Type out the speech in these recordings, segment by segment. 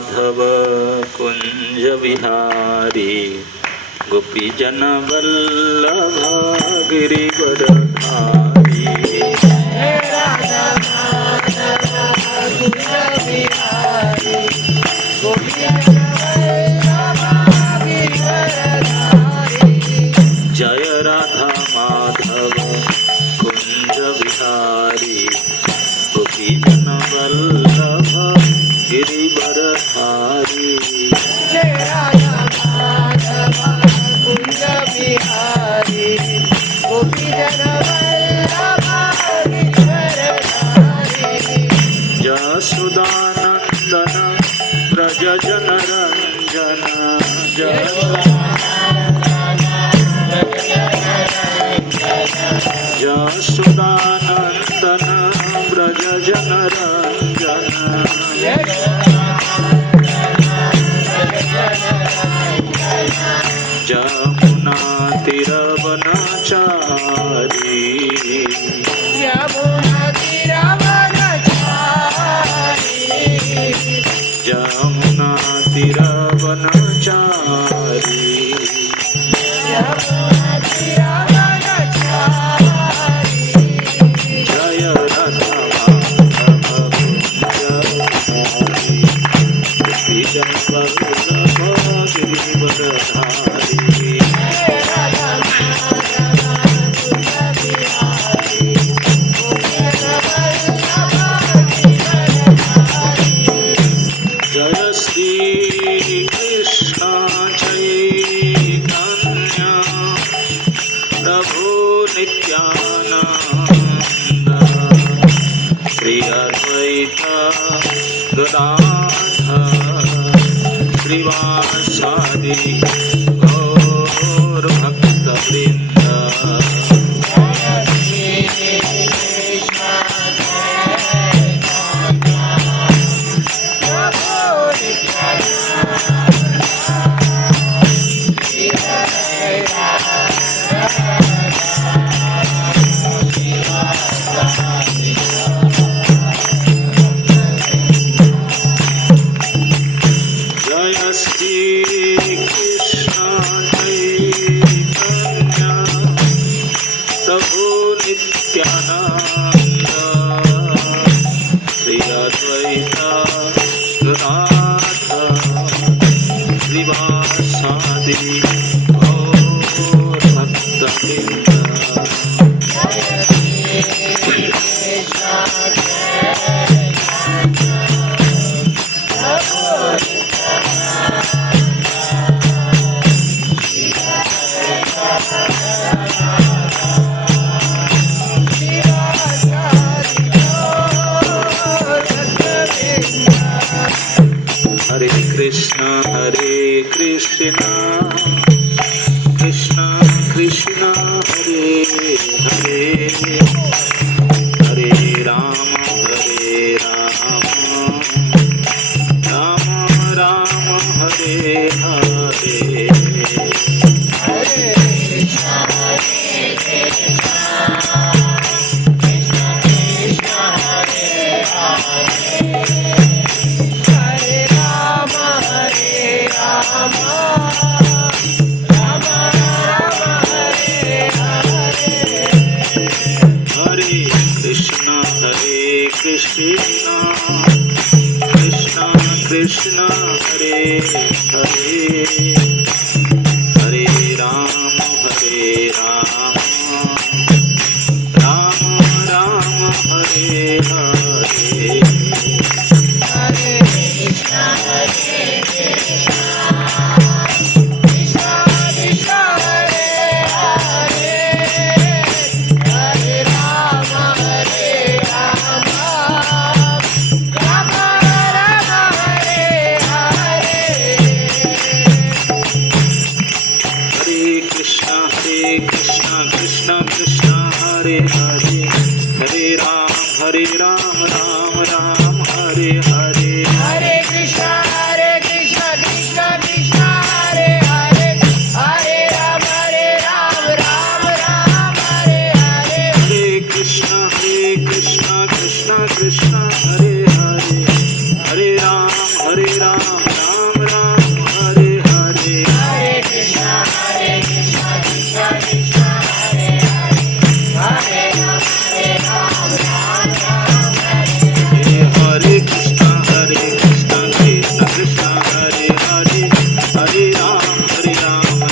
माधव कुंज विहारी गोपीजन वल्लभ गिरिवरधारी। जय राधा माधव कुंज विहारी गोपीजन वल्लभ गिरिवरधारी। जय राधा माधव कुंज बिहारी गोपीजन वल्लभ गिरिवरधारी। जसुदानंदन व्रज जन रंजन जसुदानंदन व्रज जन रंजन। जमुना तीरवनचारी यमुना तीरवनचारी। जमुना तीरवनचारी। यमुना तीरवनचारी। जय राधा माधव कुंज विहारी गिरिवरधारी। जय श्री कृष्ण चैतन्य प्रभु नित्यानंद श्री अद्वैत गदाधर श्रीवासादि गौर भक्तवृंद। जय श्री कृष्ण चैतन्य प्रभु नित्यानंद श्री अद्वैत गदाधर श्रीवासादि गौर भक्तवृंद। हरे कृष्ण कृष्ण कृष्ण हरे हरे हरे राम राम राम हरे हरे। हरे कृष्ण कृष्ण हरे हरे हरे राम राम राम हरे हरे। हरे कृष्ण कृष्ण कृष्ण हरे हरे हरे राम राम राम हरे हरे। हरे कृष्ण कृष्ण कृष्ण हरे हरे हरे राम राम राम हरे हरे। हरे Ram Ram Ram Hare Hare Hare Krishna Krishna Krishna Hare Hare Hare Ram Ram Ram हरे Krishna Krishna Krishna Hare Hare Hare Ram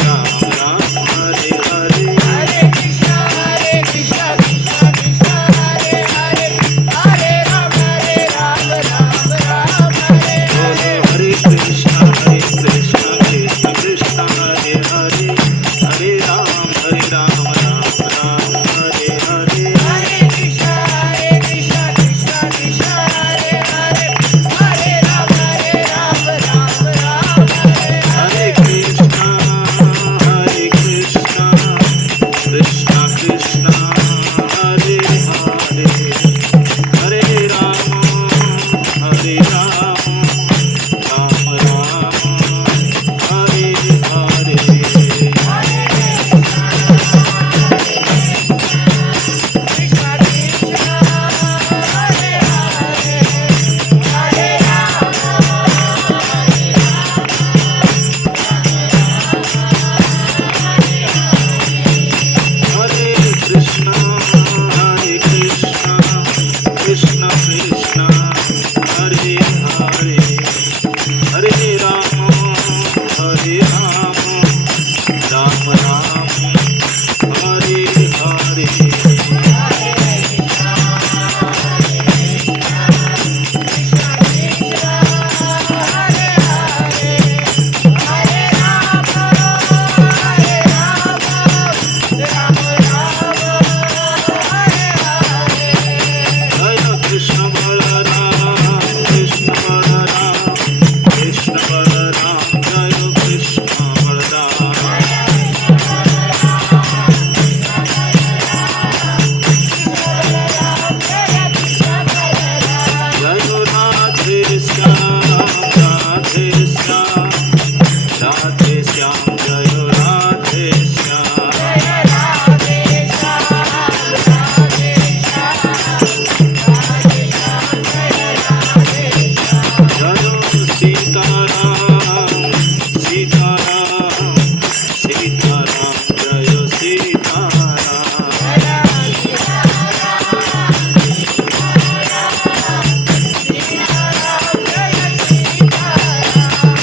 Ram Ram Hare Hare Hare Krishna Krishna Krishna Hare Hare Hare Ram Ram Ram Hare Hare हरे Krishna Krishna Krishna Hare Hare Hare Ram Ram Ram Hare Hare Hare Krishna Krishna Krishna Hare Hare Hare Ram Ram Ram Hare हरे Hare Krishna Krishna Krishna Hare Hare Hare Ram Ram Ram Hare Hare Krishna Krishna Hare Hare Hare Ram हरे कृष्णा कृष्णा कृष्णा हरे हरे हरे राम राम राम हरे हरे जय कृष्ण बलराम कृष्ण बलराम कृष्ण बलराम जय कृष्ण बलराम जय राधे श्याम राधे श्याम जय राधे श्याम जय सीताराम सीताराम सीताराम जय सीताराम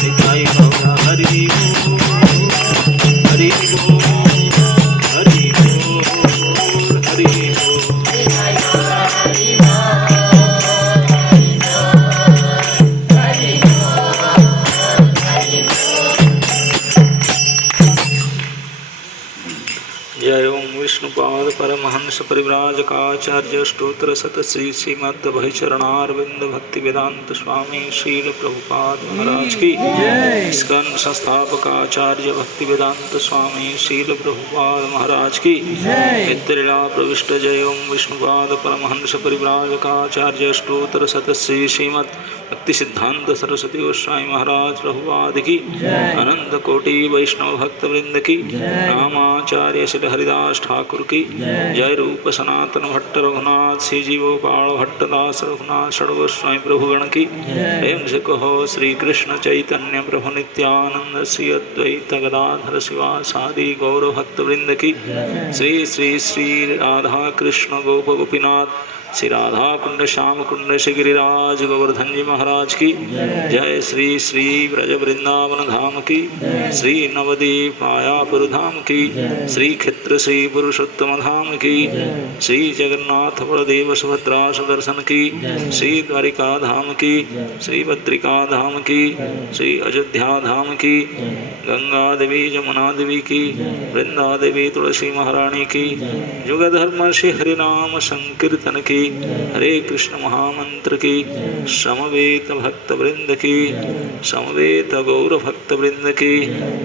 निताई गौर हरि बोल हरि बोल हरि बोल हरि बोल जय ओम विष्णुपाद परमहंस परिव्राजकाचार्य स्तोत्र सत श्री श्रीमद्भैचरणारविंद भक्ति वेदांत स्वामी श्रील प्रभुपाद महाराज की स्कंद संस्थापकाचार्य भक्ति वेदांत स्वामी श्रील प्रभुपाद महाराज की नित्यलीला प्रविष्ट जय ओम विष्णुपाद परमहंस परिव्राजकाचार्य स्तोत्र सत श्री श्रीमद् भक्ति सिद्धांत सरस्वती गोस्वामी महाराज प्रभुपाद की अनंत कोटि वैष्णव भक्त वृंद की नामाचार्य श्री हरिदास ठाकुर की जय रूप सनातन भट्ट रघुनाथ श्री जी गोपाल भट्टदास रघुनाथ षडगोस्वामी प्रभुगण की एम से कहो श्री कृष्ण चैतन्य प्रभु नित्यानंद श्री अद्वैत गदाधर शिवासादि गौर भक्त वृंद की श्री श्री श्री राधा कृष्ण गोप गोपीनाथ श्री राधा कुंड श्याम कुंड श्री गिरिराज गोवर्धन जी महाराज की जय श्री श्री ब्रज वृंदावन धाम की श्री नवदीप मायापुर धाम की श्री क्षेत्र श्री पुरुषोत्तम धाम की श्री जगन्नाथ बलदेव सुभद्रा सुदर्शन की श्री द्वारिका धाम की श्री बद्रिका धाम की श्री अयोध्या धाम की गंगा देवी जमुना देवी की वृंदा देवी तुलसी महारानी की युग धर्म श्री हरिनाम संकीर्तन की हरे कृष्ण महामंत्र की समवेत भक्त वृंद की समवेत गौर भक्त वृंद की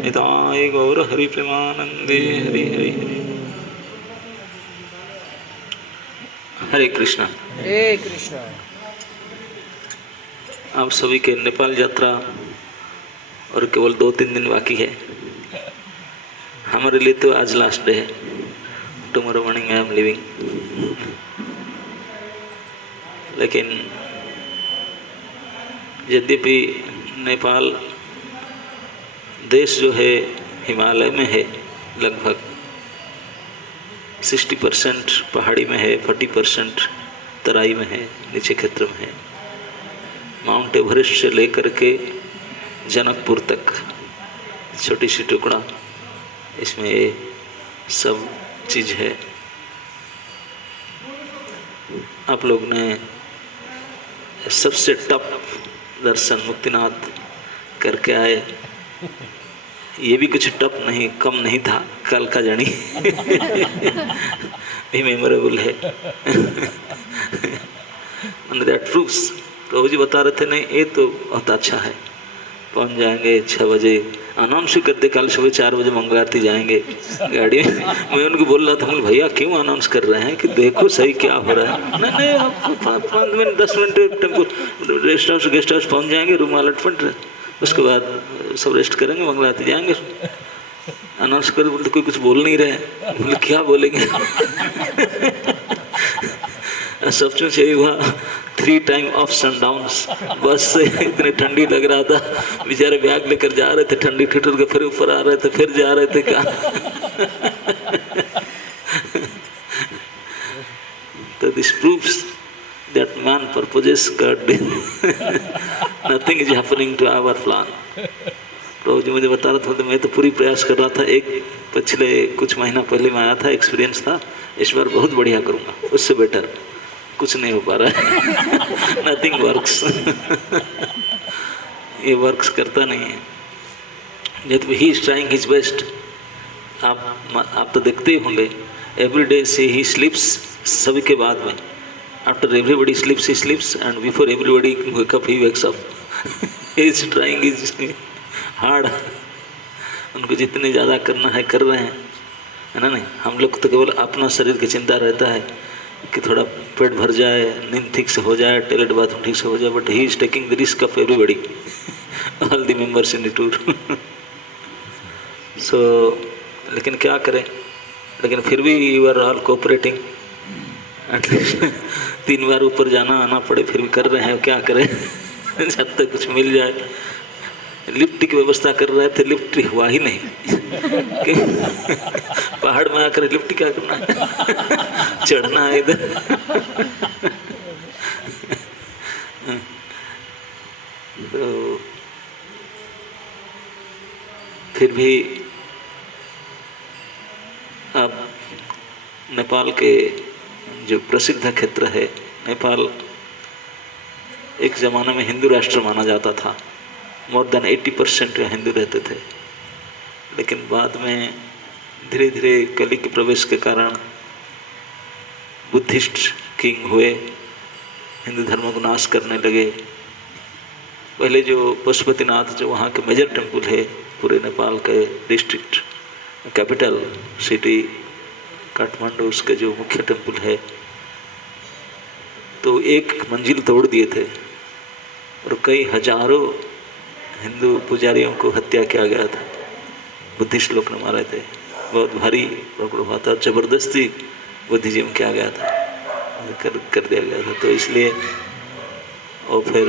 निताय गौर हरि प्रेमानंदे हरि हरि हरि हरे कृष्णा। हरे कृष्णा। आप सभी के नेपाल यात्रा और केवल 2-3 दिन बाकी है। हमारे लिए तो आज लास्ट डे है। Tomorrow morning I am living. लेकिन यद्यपि नेपाल देश जो है हिमालय में है, लगभग 60% पहाड़ी में है, 40% तराई में है, नीचे क्षेत्र में है। माउंट एवरेस्ट से लेकर के जनकपुर तक छोटी सी टुकड़ा, इसमें ये सब चीज़ है। आप लोग ने सबसे टफ दर्शन मुक्तिनाथ करके आए, ये भी कुछ टफ नहीं, कम नहीं था, कल का जर्नी भी मेमोरेबल है। एंड दैट प्रूव्स, प्रभु जी बता रहे थे नहीं ये तो बहुत अच्छा है, पहुंच जाएंगे 6 बजे, अनाउंस भी कर दे कल सुबह 4 बजे मंगल आरती जाएंगे गाड़ी में। मैं उनको बोल रहा था, बोले भैया क्यों अनाउंस कर रहे हैं कि देखो सही क्या हो रहा है। नहीं नहीं आपको 5 minute 10 minute tempo rest house guest house पहुँच जाएंगे, रूम अलॉटमेंट, उसके बाद सब रेस्ट करेंगे, मंगल आरती जाएंगे। अनाउंस कर बोलते कोई कुछ बोल नहीं रहे, बोले क्या बोलेंगे। सचमुच यही हुआ, 3 टाइम अप्स एंड डाउन्स, बस से इतनी ठंडी लग रहा था, बेचारे बैग लेकर जा रहे थे, ठंडी ठिठुर के फिर ऊपर आ रहे थे, फिर जा रहे थे क्या। तो this proves that man purposes God, nothing is happening to our plan। प्रभु जी मुझे बता रहा था, तो मैं तो पूरी प्रयास कर रहा था, एक पिछले कुछ महीना पहले मैं आया था, एक्सपीरियंस था, इस बार बहुत बढ़िया करूँगा, उससे बेटर कुछ नहीं हो पा रहा है। Nothing works. ये वर्क्स करता नहीं है, जब he is trying his best. आप तो देखते ही होंगे, एवरी डे से ही स्लीप्स, सभी के बाद में, after everybody sleeps he sleeps and before everybody wake up he wakes up। he is trying his hard। उनको जितने ज़्यादा करना है कर रहे हैं, है ना। नहीं, हम लोग तो केवल अपना शरीर की चिंता रहता है कि थोड़ा पेट भर जाए, नींद ठीक से हो जाए, टॉयलेट बाथरूम ठीक से हो जाए, but he is taking the risk of everybody, all the members in the tour. So लेकिन क्या करें, लेकिन फिर भी you are all cooperating. At least 3 बार ऊपर जाना आना पड़े, फिर भी कर रहे हैं, क्या करें। जब तक कुछ मिल जाए। लिफ्ट की व्यवस्था कर रहे थे, लिफ्ट हुआ ही नहीं। पहाड़ में आकर लिफ्ट क्या करना है, चढ़ना है इधर। तो फिर भी अब नेपाल के जो प्रसिद्ध क्षेत्र है, नेपाल एक ज़माने में हिंदू राष्ट्र माना जाता था, मोर देन 80% हिंदू रहते थे, लेकिन बाद में धीरे धीरे कली के प्रवेश के कारण बुद्धिस्ट किंग हुए, हिंदू धर्म को नाश करने लगे। पहले जो पशुपतिनाथ, जो वहाँ के मेजर टेम्पल है पूरे नेपाल के डिस्ट्रिक्ट कैपिटल सिटी काठमांडू, उसके जो मुख्य टेम्पल है, तो एक मंजिल तोड़ दिए थे और कई हजारों हिंदू पुजारियों को हत्या किया गया था, बुद्धिस्ट लोग ने मारे थे। बहुत भारी पकड़ हुआ था, जबरदस्ती बुद्धिज्म किया गया था, कर दिया गया था। तो इसलिए और फिर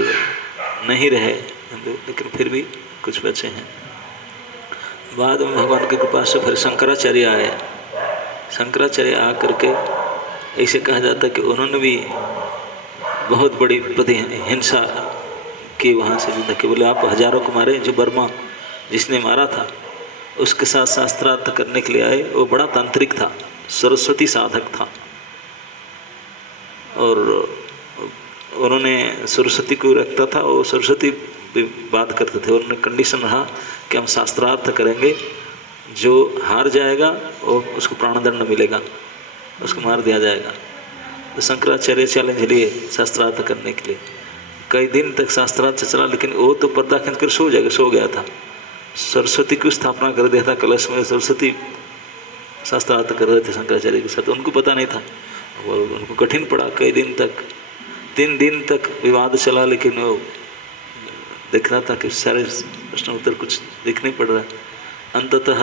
नहीं रहे हिंदू, लेकिन फिर भी कुछ बचे हैं। बाद में भगवान की कृपा से फिर शंकराचार्य आए। शंकराचार्य आ करके ऐसे कहा जाता है कि उन्होंने भी बहुत बड़ी हिंसा की वहाँ से युद्ध के। बोले आप हजारों को मारे, जो बर्मा जिसने मारा था उसके साथ शास्त्रार्थ करने के लिए आए। वो बड़ा तांत्रिक था, सरस्वती साधक था, और उन्होंने सरस्वती को रखता था, वो सरस्वती भी बात करते थे। उन्होंने कंडीशन रहा कि हम शास्त्रार्थ करेंगे, जो हार जाएगा वो उसको प्राणदंड मिलेगा, उसको मार दिया जाएगा। तो शंकराचार्य चैलेंज लिए शास्त्रार्थ करने के लिए। कई दिन तक शास्त्रार्थ चला, लेकिन वो तो पर्दा खींच कर सो गया था। सरस्वती की स्थापना कर दिया था कलश में, सरस्वती शास्त्रार्थ कर रहे थे शंकराचार्य के साथ, उनको पता नहीं था। वो उनको कठिन पड़ा, कई दिन तक 3 दिन तक विवाद चला, लेकिन वो देख रहा था कि सारे प्रश्न उत्तर कुछ दिख नहीं पड़ रहा। अंततः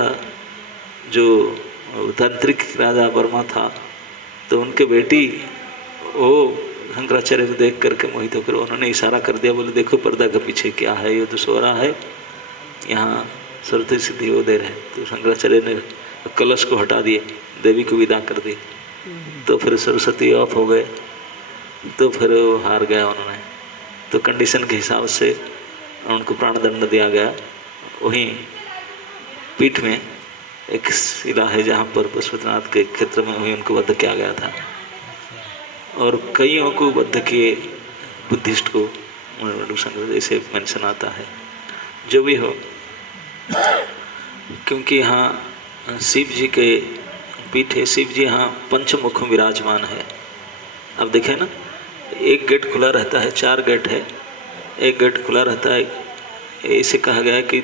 जो तांत्रिक राजा वर्मा था, तो उनके बेटी वो शंकराचार्य को देख करके मोहित होकर उन्होंने इशारा कर दिया, बोले देखो पर्दा के पीछे क्या है, ये तो सो रहा है, यहाँ सरस्वती सिद्धि वो दे रहे हैं। तो शंकराचार्य ने कलश को हटा दिए, देवी को विदा कर दिए। तो फिर सरस्वती ऑफ हो गए, तो फिर वो हार गया उन्होंने। तो कंडीशन के हिसाब से उनको प्राणदंड दिया गया। वहीं पीठ में एक शिला है जहाँ पर पशुपतिनाथ के क्षेत्र में वहीं उनको वध किया गया था। और कईयों को वध किए, बुद्धिस्ट को जैसे मेंशन आता है। जो भी हो, क्योंकि यहाँ शिव जी के पीठ है, शिव जी यहाँ पंचमुख विराजमान है। अब देखें ना, एक गेट खुला रहता है, 4 गेट है, एक गेट खुला रहता है। इसे कहा गया है कि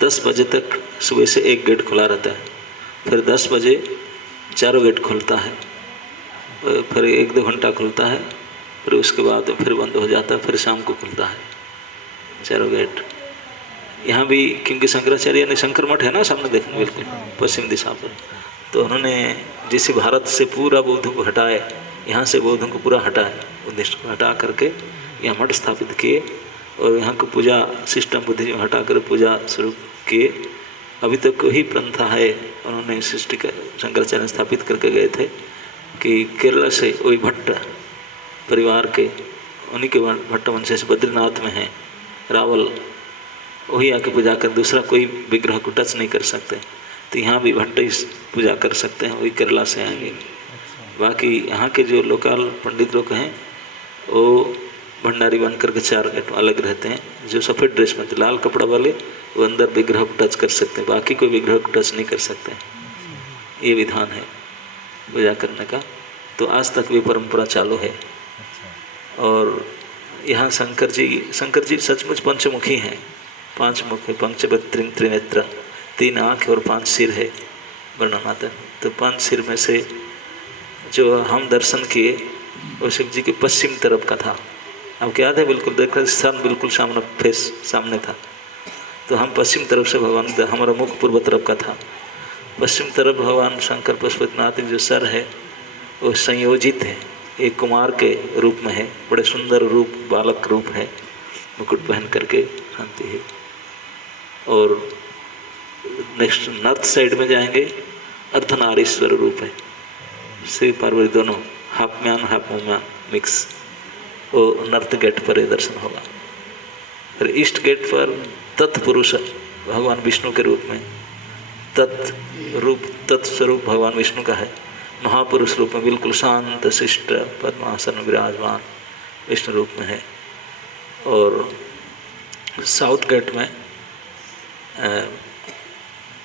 10 बजे तक सुबह से एक गेट खुला रहता है, फिर 10 बजे चारों गेट खुलता है, फिर 1-2 घंटा खुलता है, फिर उसके बाद फिर बंद हो जाता है, फिर शाम को खुलता है चारों गेट। यहाँ भी क्योंकि शंकराचार्य ने शंकर मठ है ना सामने देखने बिल्कुल पश्चिम दिशा पर, तो उन्होंने जैसे भारत से पूरा बौद्धों को हटाए, यहाँ से बौद्धों को पूरा हटाए, बुद्धिस्ट को हटा करके यहाँ मठ स्थापित किए और यहाँ को पूजा सिस्टम बुद्धिज्म हटा कर पूजा शुरू किए। अभी तक वही प्रथा है, उन्होंने सृष्टि का शंकराचार्य स्थापित करके गए थे कि केरला से वही भट्ट परिवार के, उन्हीं के भट्ट वंश से बद्रीनाथ में है रावल, वही आके पूजा कर, दूसरा कोई विग्रह को टच नहीं कर सकते। तो यहाँ भी भट्ट ही पूजा कर सकते हैं, वही केरला से आएंगे। बाकी यहाँ के जो लोकल पंडित लोग हैं वो भंडारी बन करके 4 गेट अलग रहते हैं। जो सफ़ेद ड्रेस में लाल कपड़ा वाले वो अंदर विग्रह को टच कर सकते हैं, बाकी कोई विग्रह को टच नहीं कर सकते। ये विधान है पूजा करने का। तो आज तक भी परंपरा चालू है। और यहाँ शंकर जी सचमुच पंचमुखी हैं, 5 मुख है, पंचवक्त्र त्रिनेत्र, 3 आँख और 5 सिर है वर्णन आता है। तो 5 सिर में से जो हम दर्शन किए वो शिव जी के पश्चिम तरफ का था। आपको याद है बिल्कुल, देखकर सन बिल्कुल सामने फेस सामने था, तो हम पश्चिम तरफ से भगवान, हमारा मुख पूर्व तरफ का था। पश्चिम तरफ भगवान शंकर पशुपतिनाथ के जो सर है वो संयोजित है, एक कुमार के रूप में है, बड़े सुंदर रूप, बालक रूप है, मुकुट पहन करके शांति है। और नेक्स्ट नॉर्थ साइड में जाएंगे, अर्धनारीश्वर रूप है, शिव पार्वती दोनों, half man half woman mix, वो नॉर्थ गेट पर दर्शन होगा। फिर ईस्ट गेट पर तत्पुरुष भगवान विष्णु के रूप में, तत्स्वरूप भगवान विष्णु का है, महापुरुष रूप में बिल्कुल शांत शिष्ट पद्मासन में विराजमान विष्णु रूप में है। और साउथ गेट में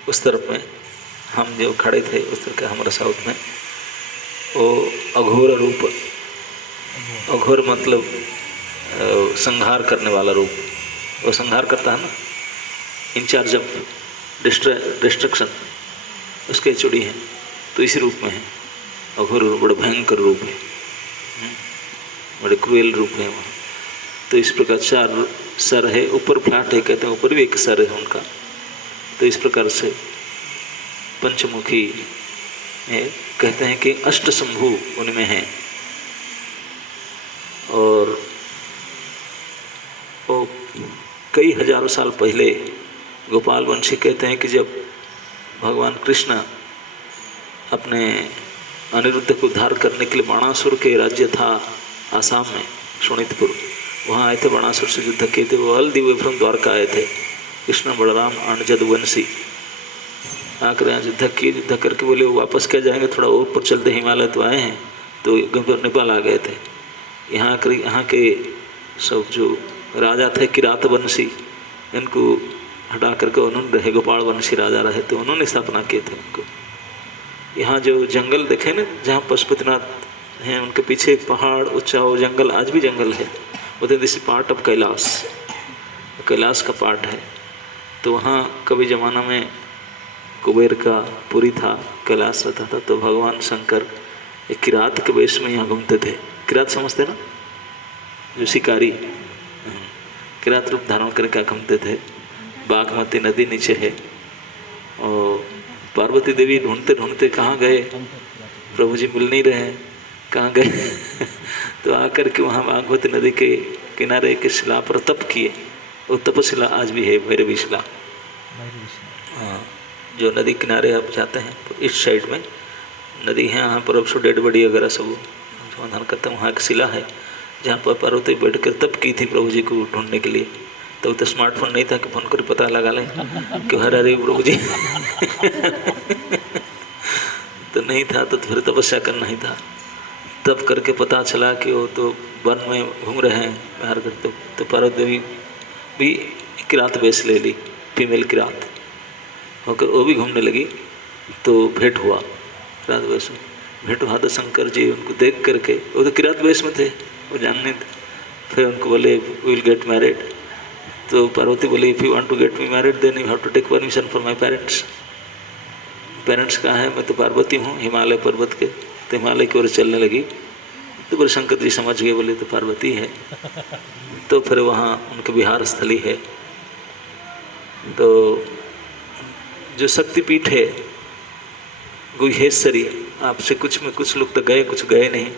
उस तरफ में हम जो खड़े थे उस तरफ का हमारा साउथ में वो अघोर रूप, अघोर मतलब संहार करने वाला रूप, वो संहार करता है ना, इंचार्ज ऑफ डिस्ट्रक्शन, उसके चुड़ी है, तो इसी रूप में है। अघोर बड़ा भयंकर रूप है, बड़े क्रूएल रूप है वहाँ। तो इस प्रकार 4 सर है, ऊपर फ्लैट है, कहते हैं ऊपर भी एक सर है उनका। तो इस प्रकार से पंचमुखी है, कहते हैं कि अष्टशंभु उनमें हैं। और वो कई हजारों साल पहले गोपाल वंशी कहते हैं कि जब भगवान कृष्ण अपने अनिरुद्ध को उद्धार करने के लिए बाणासुर के राज्य था आसाम में शोणितपुर, वहाँ आए थे, बाणासुर से युद्ध किए थे। वो हल्दी वे फ्रॉम द्वारका आए थे, कृष्ण बलराम और जदुवंशी आकर यहाँ युद्ध किए। युद्ध करके बोले वो वापस क्या जाएंगे, थोड़ा ऊपर चलते, हिमालय तो आए हैं, तो नेपाल आ गए थे। यहाँ के सब जो राजा थे किरात वंशी, इनको हटा करके उन्होंने रहे, गोपाल वंशी राजा रहे, तो उन्होंने स्थापना किए थे उनको। यहाँ जो जंगल देखे ना, जहाँ पशुपतिनाथ हैं उनके पीछे एक पहाड़ ऊंचा, वो जंगल आज भी जंगल है, वो this part of Kailash, Kailash का पार्ट है। तो वहाँ कभी ज़माना में कुबेर का पुरी था, कैलाश रहता था, तो भगवान शंकर एक किरात के वेश में यहाँ घूमते थे। किरात समझते ना, जो शिकारी, किरात रूप धारण करके घूमते थे। बागमती नदी नीचे है, और पार्वती देवी ढूंढते ढूंढते कहाँ गए, प्रभु जी मिल नहीं रहे, कहाँ गए तो आकर के वहाँ भागवती नदी के किनारे एक शिला पर तप किए। वो तपशिला आज भी है, भैरवी शिला। हाँ, जो नदी किनारे आप जाते हैं तो इस साइड में नदी है, यहाँ पर अब सो डेड बॉडी वगैरह सब समाधान करते हैं। वहाँ एक शिला है जहाँ पर पार्वती बैठ कर तप की थी प्रभु जी को ढूंढने के लिए। तो स्मार्टफोन नहीं था कि फ़ोन कर पता लगा लें कि हर हरे प्रभु जी तो नहीं था, तो फिर तपस्या करना ही था। तब करके पता चला कि वो तो वन में घूम रहे हैं बाहर करते। तो पार्वती देवी भी किरात वेश ले ली, फीमेल किरात होकर वो भी घूमने लगी। तो भेंट हुआ किरात वेश में। भेंट हुआ तो शंकर जी उनको देख करके, वो तो किरात वेश में थे, वो जानने थे। फिर उनको बोले विल गेट मैरिड। तो पार्वती बोली if you want to get me married then you have to take permission for my parents. Parents कहाँ है? मैं तो पार्वती हूँ हिमालय पर्वत के। तो हिमालय की ओर चलने लगी। तो बोले शंकर जी समझ गए, बोले तो पार्वती है। तो फिर वहाँ उनके विहार स्थली है। तो जो शक्तिपीठ है गुहेश्वरी, आपसे कुछ में कुछ लोग तो गए, कुछ गए नहीं,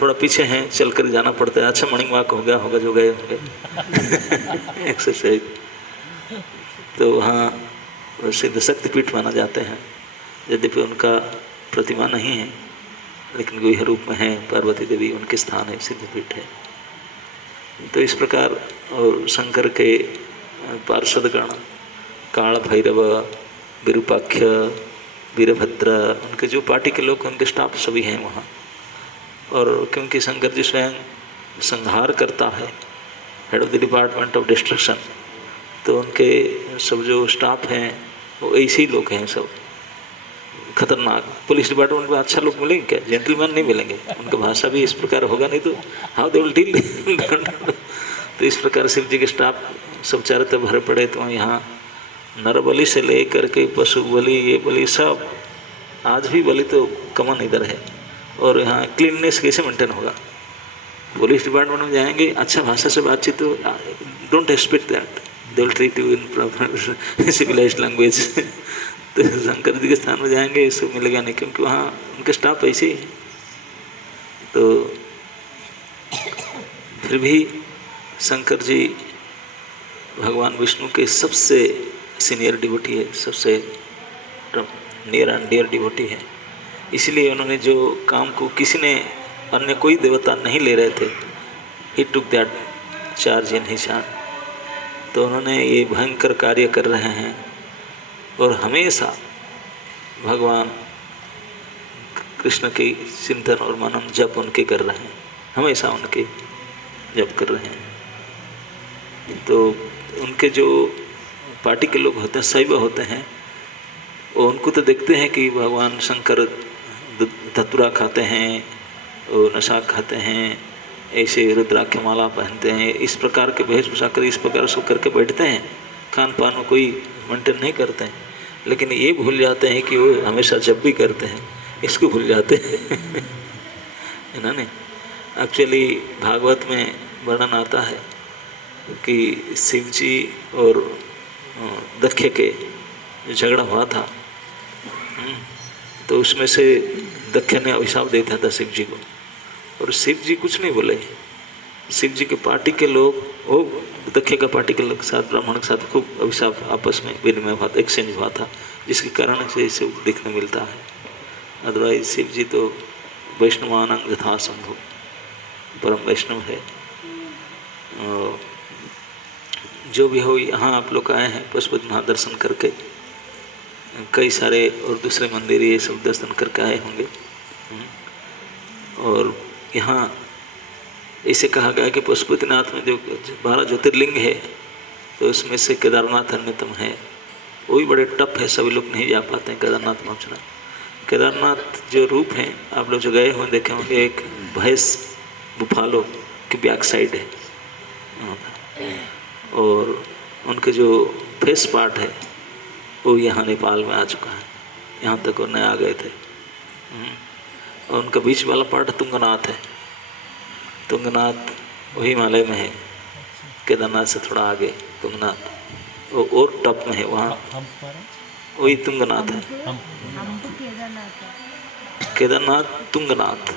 थोड़ा पीछे हैं, चल कर जाना पड़ता है। अच्छा मॉर्निंग वॉक हो गया होगा जो गए होंगे एक्सरसाइज। तो वहाँ सिद्ध शक्तिपीठ माना जाते हैं। यद्यपि उनका प्रतिमा नहीं है लेकिन गुह रूप में है पार्वती देवी, उनके स्थान है, सिद्धपीठ है। तो इस प्रकार और शंकर के पार्षदगण काल भैरव, विरूपाख्य, वीरभद्र, उनके जो पार्टी के लोग, उनके स्टाफ सभी हैं वहाँ। और क्योंकि शंकर जी स्वयं संहार करता है, head of the department of destruction, तो उनके सब जो स्टाफ हैं वो ऐसे ही लोग हैं, सब खतरनाक। पुलिस डिपार्टमेंट में अच्छा लोग मिलेंगे क्या? जेंटलमैन नहीं मिलेंगे। उनका भाषा भी इस प्रकार होगा, नहीं तो हाउ दे विल डील। तो इस प्रकार शिव जी के स्टाफ सब चारों तरफ भरे पड़े। तो यहाँ नर बलि से ले करके पशु बलि, ये बलि सब, आज भी बलि तो कमन इधर है। और यहाँ क्लीननेस कैसे मेंटेन होगा? पुलिस डिपार्टमेंट में जाएंगे, अच्छा भाषा से बातचीत, तो don't expect that they will treat you in civilised language. तो शंकर जी के स्थान में जाएंगे, इसको मिलेगा नहीं, क्योंकि वहाँ उनके स्टाफ ऐसे ही है। तो फिर भी शंकर जी भगवान विष्णु के सबसे सीनियर डिवोटी है, सबसे नियर एंड डियर डिवोटी है। इसलिए उन्होंने जो काम को किसी ने, अन्य कोई देवता नहीं ले रहे थे, he took that charge in his hand. तो उन्होंने ये भयंकर कार्य कर रहे हैं और हमेशा भगवान कृष्ण के चिंतन और मनन जप उनके कर रहे हैं, हमेशा उनके जप कर रहे हैं। तो उनके जो पार्टी के लोग होते हैं, शैव होते हैं, वो उनको तो देखते हैं कि भगवान शंकर धतुरा खाते हैं और नशा खाते हैं, ऐसे रुद्राक्ष माला पहनते हैं, इस प्रकार के वेशभूषा कर, इस प्रकार से करके बैठते हैं, खान पान में कोई मेंटेन नहीं करते हैं। लेकिन ये भूल जाते हैं कि वो हमेशा जब भी करते हैं, इसको भूल जाते हैं। इन्होंने एक्चुअली भागवत में वर्णन आता है कि शिव जी और दक्ष के झगड़ा हुआ था, तो उसमें से दक्ष ने अभिशाप दे दिया था शिव जी को, और शिव जी कुछ नहीं बोले। शिव जी के पार्टी के लोग, वो दक्ष का पार्टी के लोग साथ, ब्राह्मण के साथ खूब अभिशाप आपस में विनिमय हुआ था, एक्सचेंज हुआ था, जिसके कारण से इसे देखने मिलता है। अदरवाइज शिव जी तो वैष्णवानां यथा संभव परम वैष्णव है। जो भी हो, यहाँ आप लोग आए हैं पशुपतिनाथ दर्शन करके, कई सारे और दूसरे मंदिर ये सब दर्शन करके आए होंगे। और यहाँ इसे कहा गया कि पशुपतिनाथ में जो 12 ज्योतिर्लिंग है, तो उसमें से केदारनाथ अन्यतम है। वो भी बड़े टफ है, सभी लोग नहीं जा पाते हैं केदारनाथ पहुँचना। केदारनाथ जो रूप हैं, आप लोग जो गए हों देखे होंगे, एक भैंस बुफालो की बैक साइड है, और उनके जो फेस पार्ट है वो यहाँ नेपाल में आ चुका है, यहाँ तक वो नए आ गए थे। और उनका बीच वाला पार्ट तुंगनाथ है। तुंगनाथ वो हिमालय में है, केदारनाथ से थोड़ा आगे तुंगनाथ, वो और टॉप में है, वहाँ वही तुंगनाथ है। केदारनाथ तुंगनाथ,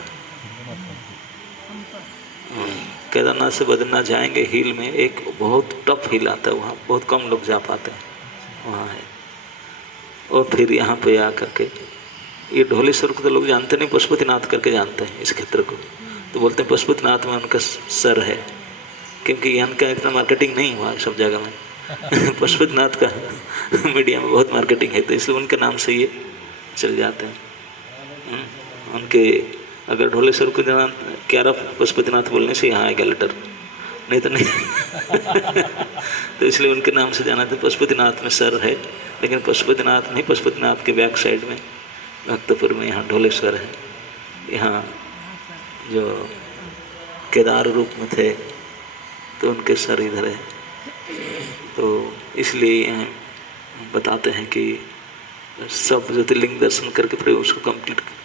केदारनाथ से बद्रीनाथ जाएंगे हिल में, एक बहुत टफ हिल आता है, वहाँ बहुत कम लोग जा पाते हैं, वहाँ है। और फिर यहाँ पे आ करके ये ढोलेश्वर को तो लोग जानते नहीं, पशुपतिनाथ करके जानते हैं इस क्षेत्र को। तो बोलते हैं पशुपतिनाथ में उनका सर है, क्योंकि यहाँ का इतना मार्केटिंग नहीं हुआ है सब जगह में। पशुपतिनाथ का मीडिया में बहुत मार्केटिंग है, तो इसलिए उनके नाम से ये चल जाते हैं। उनके अगर ढोलेश्वर को जाना क्यारा पशुपतिनाथ बोलने से यहाँ आएगा लेटर, नहीं तो नहीं। तो इसलिए उनके नाम से जाना था। पशुपतिनाथ में सर है, लेकिन पशुपतिनाथ नहीं, पशुपतिनाथ के बैक साइड में भक्तपुर में यहाँ ढोलेश्वर है। यहाँ जो केदार रूप में थे तो उनके सर इधर है। तो इसलिए बताते हैं कि सब ज्योतिर्लिंग दर्शन करके फिर उसको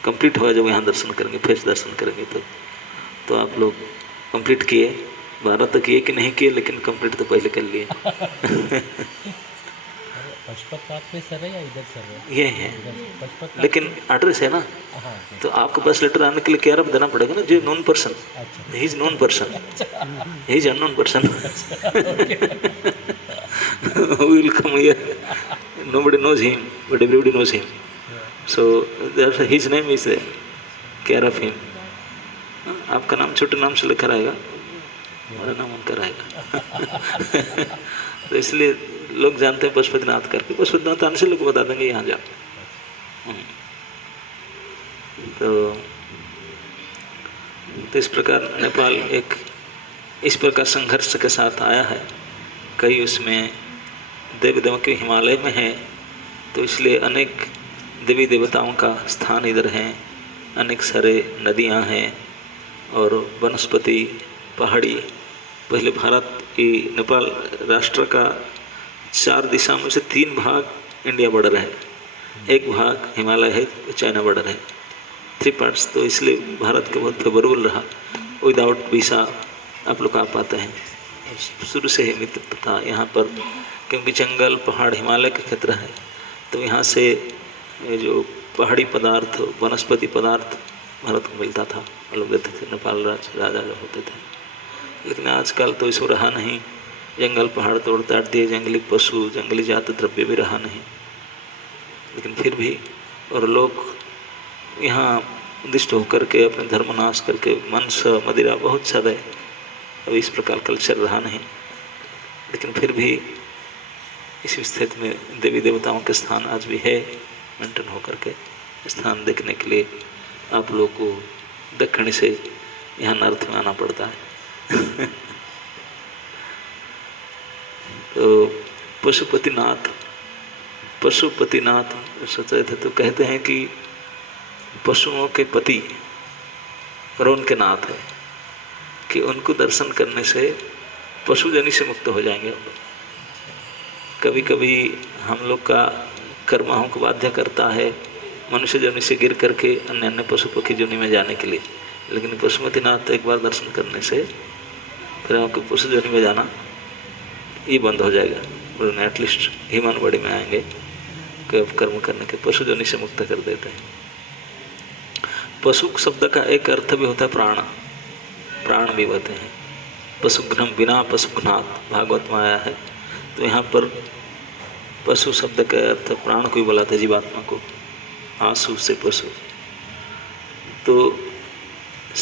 कंप्लीट होगा। जब यहाँ दर्शन करेंगे, फेस दर्शन करेंगे, तो आप लोग कंप्लीट किए। 12 तक किए कि नहीं किए, लेकिन कंप्लीट तो पहले कर लिए। पशुपतिनाथ में सर है या इधर सर है? ये है, लेकिन एड्रेस है ना, तो आपको बस लेटर आने के लिए क्या देना पड़ेगा ना, जो known person, he is known person, he is unknown person, will come here, nobody knows him but everybody knows him, so therefore his name is care of him. आपका नाम छोटे नाम से लिखा रहेगा, हमारा नाम उनका रहेगा। तो इसलिए लोग जानते हैं पशुपतिनाथ करके। पशुपतिनाथ आने से लोग बता देंगे यहाँ जाओ। तो इस प्रकार नेपाल एक इस प्रकार संघर्ष के साथ आया है। कई उसमें देवी देवों के हिमालय में है, तो इसलिए अनेक देवी देवताओं का स्थान इधर हैं, अनेक सारे नदियाँ हैं और वनस्पति पहाड़ी। पहले भारत की नेपाल राष्ट्र का 4 दिशा में से 3 भाग इंडिया बॉर्डर है, एक भाग हिमालय है, चाइना बॉर्डर है, 3 पार्ट्स। तो इसलिए भारत के बहुत फेवरेबल रहा, विदाउट वीसा आप लोग आ पाते हैं। शुरू से ही मित्र था यहाँ पर, क्योंकि जंगल पहाड़ हिमालय का क्षेत्र है, तो यहाँ से जो पहाड़ी पदार्थ वनस्पति पदार्थ भारत को मिलता था, लोग देते थे, नेपाल राजा जो होते थे। लेकिन आजकल तो इसको रहा नहीं, जंगल पहाड़ तोड़ ताड़ दिए, जंगली पशु जंगली जात द्रव्य भी रहा नहीं। लेकिन फिर भी और लोग यहाँ उद्दिष्ट होकर के अपने धर्म नाश करके मांस मदिरा बहुत सारे, अब इस प्रकार कल्चर रहा नहीं। लेकिन फिर भी इस स्थिति में देवी देवताओं के स्थान आज भी है, मेंटेन होकर के। स्थान देखने के लिए आप लोग को दक्षिण से यहाँ नॉर्थ में आना पड़ता है। तो पशुपतिनाथ सोचे थे, तो कहते हैं कि पशुओं के पति और उनके नाथ है, कि उनको दर्शन करने से पशुजनी से मुक्त हो जाएंगे हम लोग। कभी कभी हम लोग का कर्म हमको बाध्य करता है मनुष्य जनी से गिर करके अन्य अन्य पशु पक्षी जोनि में जाने के लिए, लेकिन पशुपतिनाथ एक बार दर्शन करने से फिर आपको पशु जोनि में जाना ये बंद हो जाएगा। एटलीस्ट ह्यूमन बॉडी में आएंगे कि अब कर्म करने के पशु जोनि से मुक्त कर देते हैं। पशु शब्द का एक अर्थ भी होता है प्राण, प्राण भी होते हैं। पशुघ्नम बिना पशुघ्नात् भागवत में आया है। तो यहाँ पर पशु शब्द का अर्थ प्राण को ही बोला था, जीवात्मा को, आंसू से पशु। तो